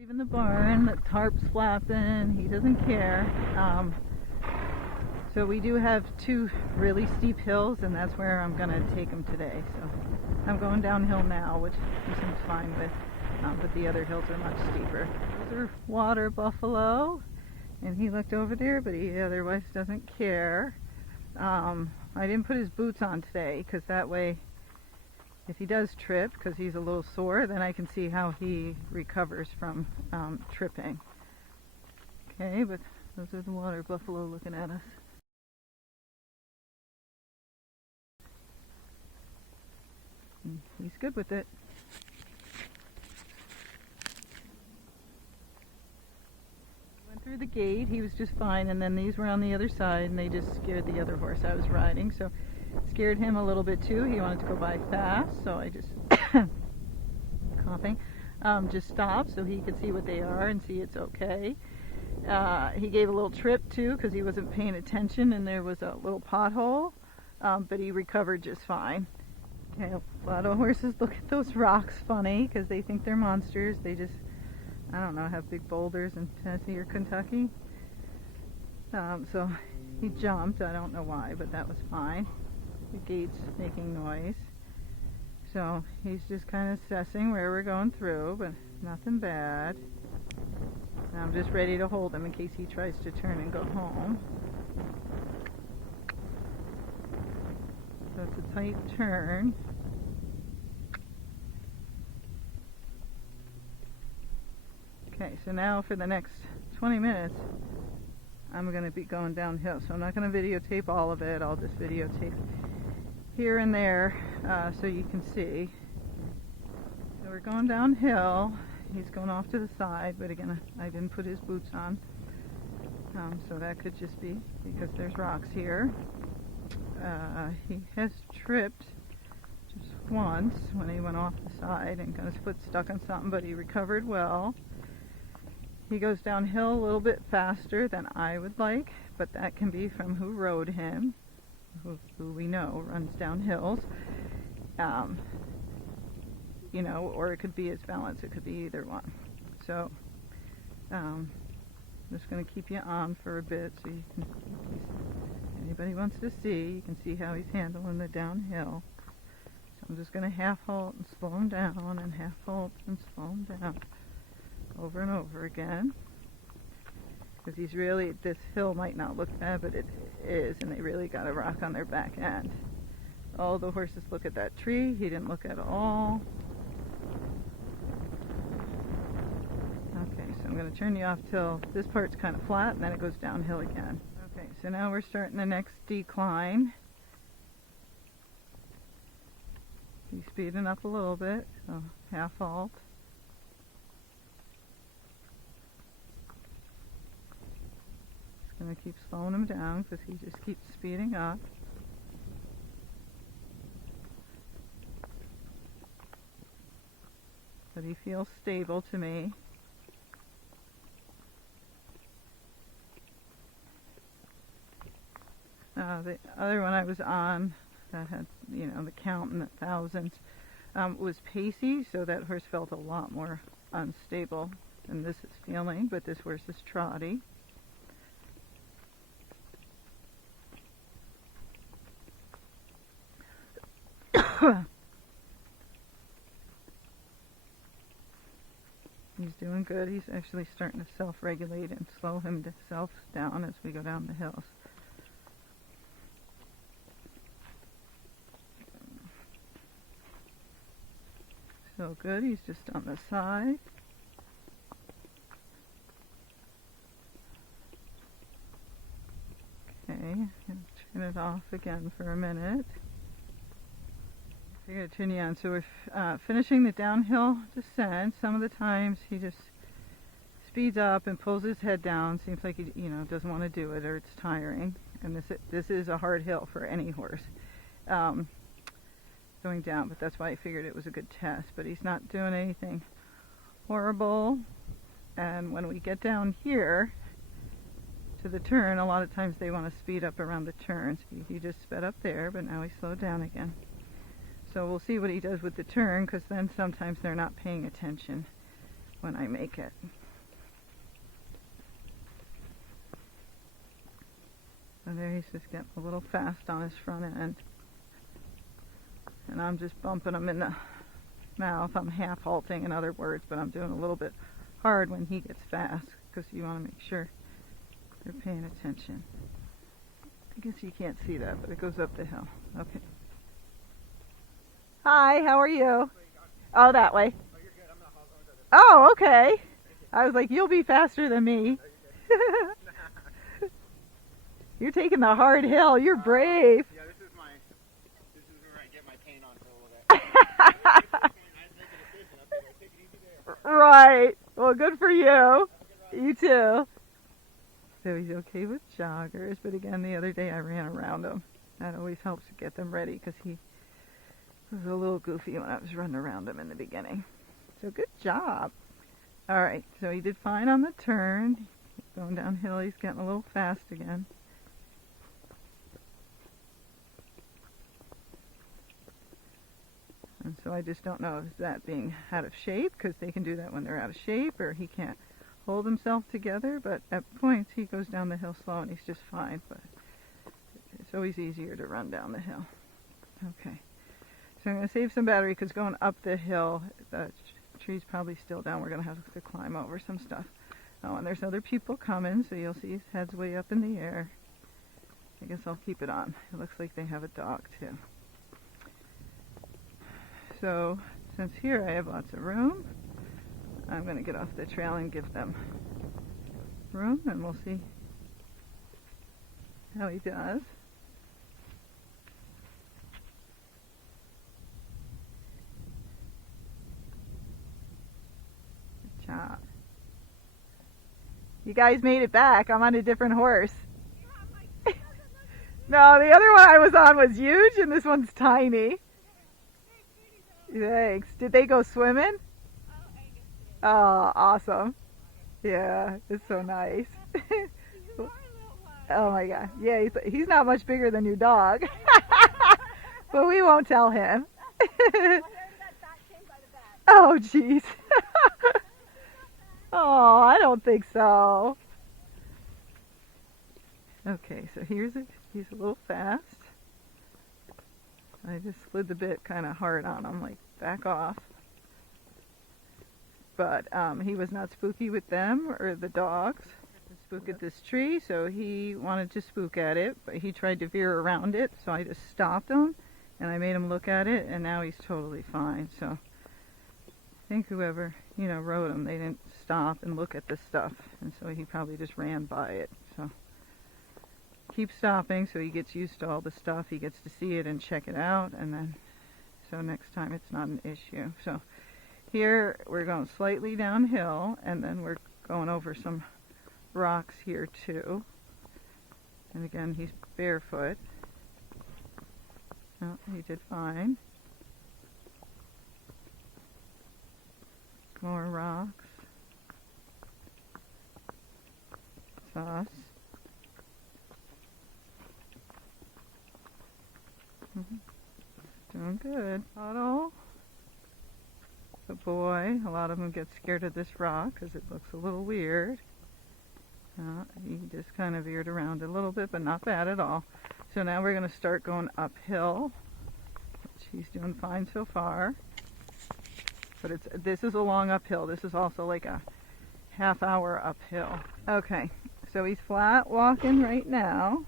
Leaving the barn, the tarp's flapping, he doesn't care. So we do have two really steep hills, and that's where I'm going to take him today. So I'm going downhill now, which he seems fine with, but the other hills are much steeper. Those are water buffalo, and he looked over there, but he otherwise doesn't care. I didn't put his boots on today, because that way, if he does trip, because he's a little sore, then I can see how he recovers from tripping. Okay, but those are the water buffalo looking at us. And he's good with it. Went through the gate, he was just fine, and then these were on the other side, and they just scared the other horse I was riding, so scared him a little bit too. He wanted to go by fast, so I just coughing, just stopped so he could see what they are and see it's okay. He gave a little trip too because he wasn't paying attention, and there was a little pothole, but he recovered just fine. Okay, a lot of horses look at those rocks funny because they think they're monsters. They just, I don't know, have big boulders in Tennessee or Kentucky. So he jumped. I don't know why, but that was fine. The gate's making noise. So he's just kind of assessing where we're going through, but nothing bad. And I'm just ready to hold him in case he tries to turn and go home. So it's a tight turn. Okay, so now for the next 20 minutes, I'm going to be going downhill. So I'm not going to videotape all of it. I'll just videotape here and there so you can see. So we're going downhill. He's going off to the side, but again, I didn't put his boots on. So that could just be because there's rocks here. He has tripped just once when he went off the side and got his foot stuck on something, but he recovered well. He goes downhill a little bit faster than I would like, but that can be from who rode him, who we know runs down hills. You know, or it could be his balance. It could be either one. So I'm just going to keep you on for a bit so you can, in case anybody wants to see, you can see how he's handling the downhill. So I'm just going to half halt and slow him down, and half halt and slow him down over and over again. Because he's really, this hill might not look bad, but it is, and they really got a rock on their back end. All the horses look at that tree. He didn't look at all. Okay, so I'm going to turn you off till this part's kind of flat, and then it goes downhill again. Okay, so now we're starting the next decline. He's speeding up a little bit, so half halt. Just going to keep slowing him down because he just keeps speeding up. But he feels stable to me. The other one I was on that had, you know, the count in the thousands was pacey, so that horse felt a lot more unstable than this is feeling, but this horse is trotty. He's doing good. He's actually starting to self-regulate and slow himself down as we go down the hills. So good. He's just on the side. Okay, I'm going to turn it off again for a minute. I'm going to turn you on. So we're finishing the downhill descent. Some of the times he just speeds up and pulls his head down. Seems like he, you know, doesn't want to do it, or it's tiring. And this is a hard hill for any horse going down. But that's why I figured it was a good test. But he's not doing anything horrible. And when we get down here to the turn, a lot of times they want to speed up around the turns. He just sped up there, but now he slowed down again. So we'll see what he does with the turn, because then sometimes they're not paying attention. when I make it. So there he's just getting a little fast on his front end. And I'm just bumping him in the mouth. I'm half halting, in other words, but I'm doing a little bit hard when he gets fast because you want to make sure you're paying attention. I guess you can't see that, but it goes up the hill. Okay. Hi, how are you? Oh, that way. Oh, okay. I was like, you'll be faster than me. You're taking the hard hill. You're brave. Yeah, this is where I get my paint on for a little bit. Right. Well, good for you. You too. So he's okay with joggers, but again, the other day I ran around him. That always helps to get them ready because he was a little goofy when I was running around him in the beginning. So good job. All right, so he did fine on the turn. Going downhill, he's getting a little fast again. And so I just don't know if that being out of shape, because they can do that when they're out of shape, or he can't hold himself together, but at points he goes down the hill slow and he's just fine, but it's always easier to run down the hill. Okay, so I'm going to save some battery because going up the hill, the tree's probably still down. We're going to have to climb over some stuff. Oh, and there's other people coming, so you'll see his head's way up in the air. I guess I'll keep it on. It looks like they have a dog too. So, since here I have lots of room, I'm going to get off the trail and give them room, and we'll see how he does. Good job. You guys made it back. I'm on a different horse. No, the other one I was on was huge, and this one's tiny. Thanks. Did they go swimming? Oh, awesome. Yeah, it's so nice. Oh my God. Yeah, he's not much bigger than your dog. But we won't tell him. Oh, jeez. Oh, I don't think so. Okay, so he's a little fast. I just slid the bit kind of hard on him, like back off. But he was not spooky with them or the dogs. Spook at this tree, so he wanted to spook at it, but he tried to veer around it, so I just stopped him and I made him look at it, and now he's totally fine. So I think whoever, rode him, they didn't stop and look at the stuff, and so he probably just ran by it. So keep stopping so he gets used to all the stuff. He gets to see it and check it out, and then so next time it's not an issue. So here we're going slightly downhill, and then we're going over some rocks here too. And again, he's barefoot. Oh, he did fine. More rocks. Sus. Doing good. Otto, the boy, a lot of them get scared of this rock because it looks a little weird. He just kind of veered around a little bit, but not bad at all. So now we're going to start going uphill, which he's doing fine so far. But this is a long uphill. This is also like a half-hour uphill. Okay, so he's flat walking right now.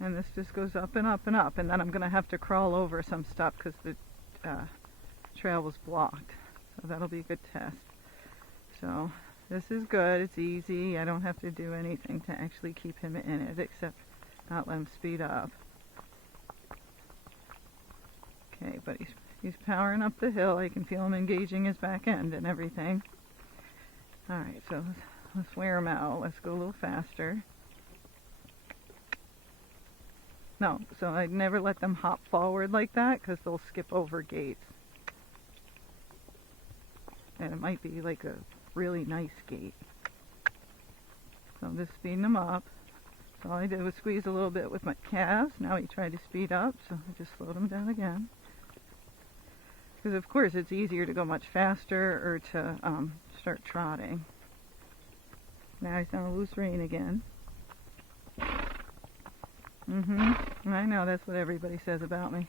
And this just goes up and up and up, and then I'm going to have to crawl over some stuff because the trail was blocked. So that'll be a good test. So this is good. It's easy. I don't have to do anything to actually keep him in it except not let him speed up. Okay, but he's powering up the hill. I can feel him engaging his back end and everything. Alright, so let's wear him out. Let's go a little faster. No, so I'd never let them hop forward like that because they'll skip over gates. And it might be like a really nice gate. So I'm just speeding them up. So all I did was squeeze a little bit with my calves. Now he tried to speed up, so I just slowed him down again. Because of course it's easier to go much faster or to start trotting. Now he's on a loose rein again. I know, that's what everybody says about me.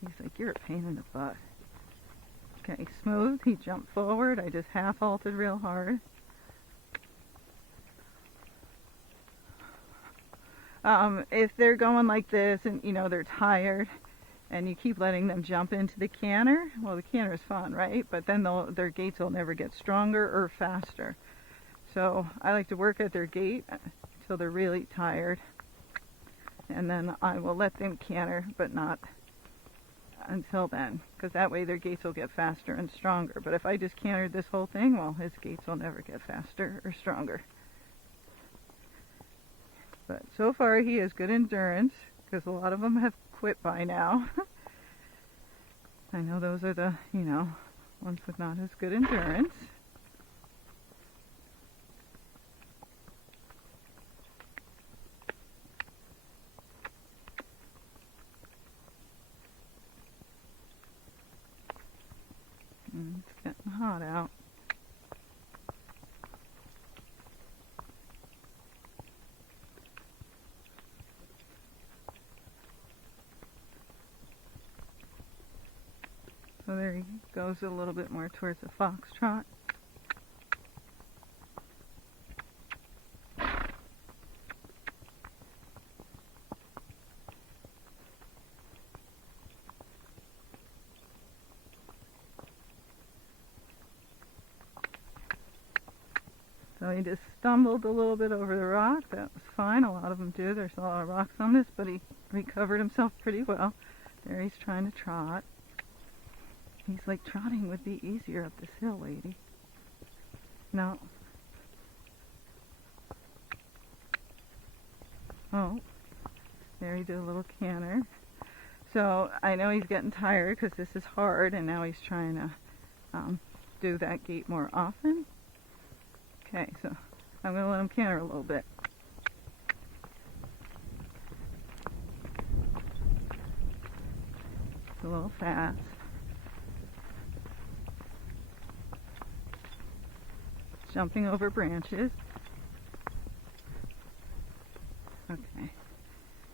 He's like, you're a pain in the butt. Okay, smooth. He jumped forward. I just half halted real hard. If they're going like this and you know they're tired and you keep letting them jump into the canter, well, the canter is fun, right? But then their gaits will never get stronger or faster. So I like to work at their gait until they're really tired, and then I will let them canter, but not until then, because that way their gaits will get faster and stronger. But if I just cantered this whole thing, well, his gaits will never get faster or stronger. But so far he has good endurance, because a lot of them have quit by now. I know those are the, you know, ones with not as good endurance. It's getting hot out. So there he goes a little bit more towards the foxtrot. So he just stumbled a little bit over the rock. That was fine. A lot of them do. There's a lot of rocks on this, but he recovered himself pretty well. There he's trying to trot. He's like, trotting would be easier up this hill, lady. No. Oh, there he did a little canter. So I know he's getting tired because this is hard, and now he's trying to do that gait more often. Okay, so I'm going to let him canter a little bit. It's a little fast. Jumping over branches. Okay.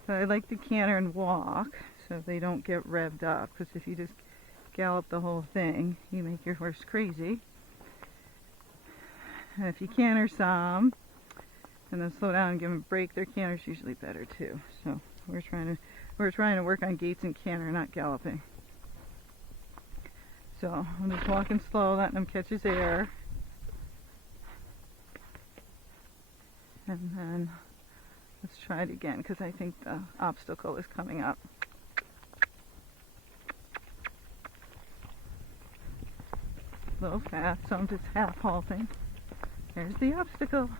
So I like to canter and walk so they don't get revved up, because if you just gallop the whole thing, you make your horse crazy. And if you canter some and then slow down and give them a break, their canter's usually better too. So we're trying to work on gaits and canter, not galloping. So I'm just walking slow, letting him catch his air. And then let's try it again, because I think the obstacle is coming up. A little fast, so I'm just half halting. There's the obstacle.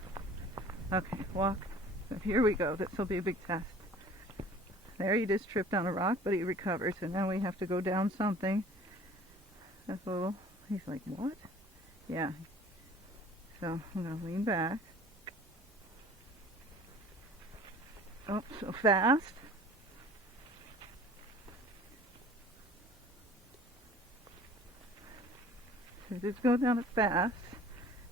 Okay, walk. So here we go. This will be a big test. There, he just tripped on a rock, but he recovered. So now we have to go down something. That's a little, he's like, what? Yeah. So I'm going to lean back. Oh, so fast. So just go down it fast.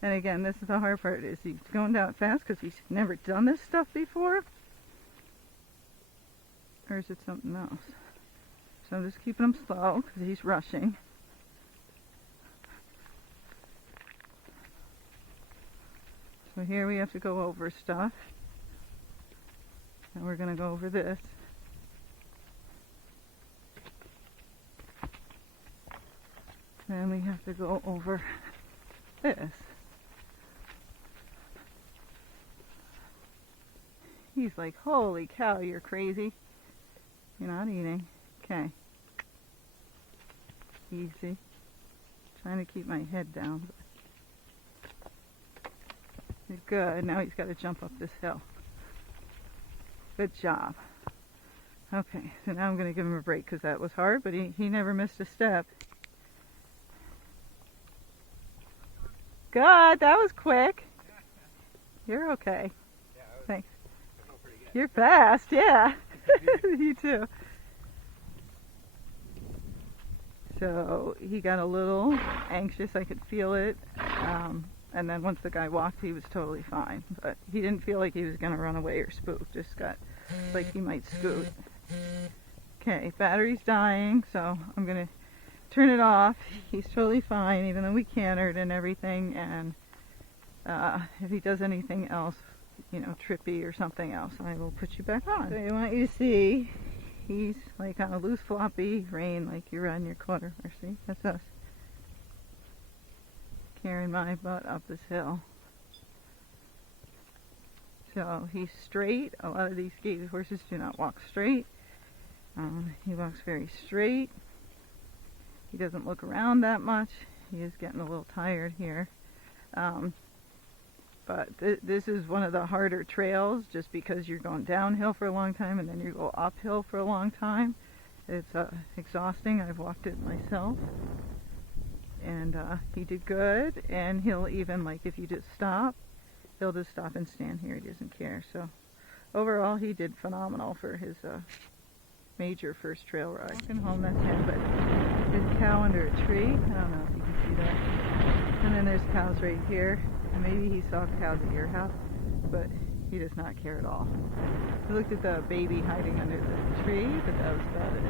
And again, this is the hard part, is he's going down fast because he's never done this stuff before. Or is it something else? So I'm just keeping him slow because he's rushing. So here we have to go over stuff. And we're going to go over this. Then we have to go over this. He's like, holy cow, you're crazy. You're not eating. Okay. Easy. Trying to keep my head down. You're good. Now he's got to jump up this hill. Good job. Okay, so now I'm going to give him a break because that was hard, but he never missed a step. Good, that was quick. You're okay. Yeah, Thanks. I felt pretty good. You're fast, yeah. You too. So he got a little anxious, I could feel it. And then once the guy walked, he was totally fine. But he didn't feel like he was going to run away or spook, just got like he might scoot. Okay, battery's dying, so I'm going to turn it off. He's totally fine, even though we cantered and everything. And if he does anything else, you know, trippy or something else, I will put you back on. So I want you to see, he's like on a loose floppy rein, like you're on your quarter. Or see, that's us. Carrying my butt up this hill. So he's straight. A lot of these gaited horses do not walk straight. He walks very straight. He doesn't look around that much. He is getting a little tired here. But this is one of the harder trails just because you're going downhill for a long time and then you go uphill for a long time. It's exhausting. I've walked it myself. And he did good, and he'll even, like, if you just stop, he'll just stop and stand here. He doesn't care. So overall, he did phenomenal for his major first trail ride. Walking home, that's him, but there's a cow under a tree. I don't know if you can see that. And then there's cows right here. And maybe he saw cows at your house, but he does not care at all. He looked at the baby hiding under the tree, but that was about it.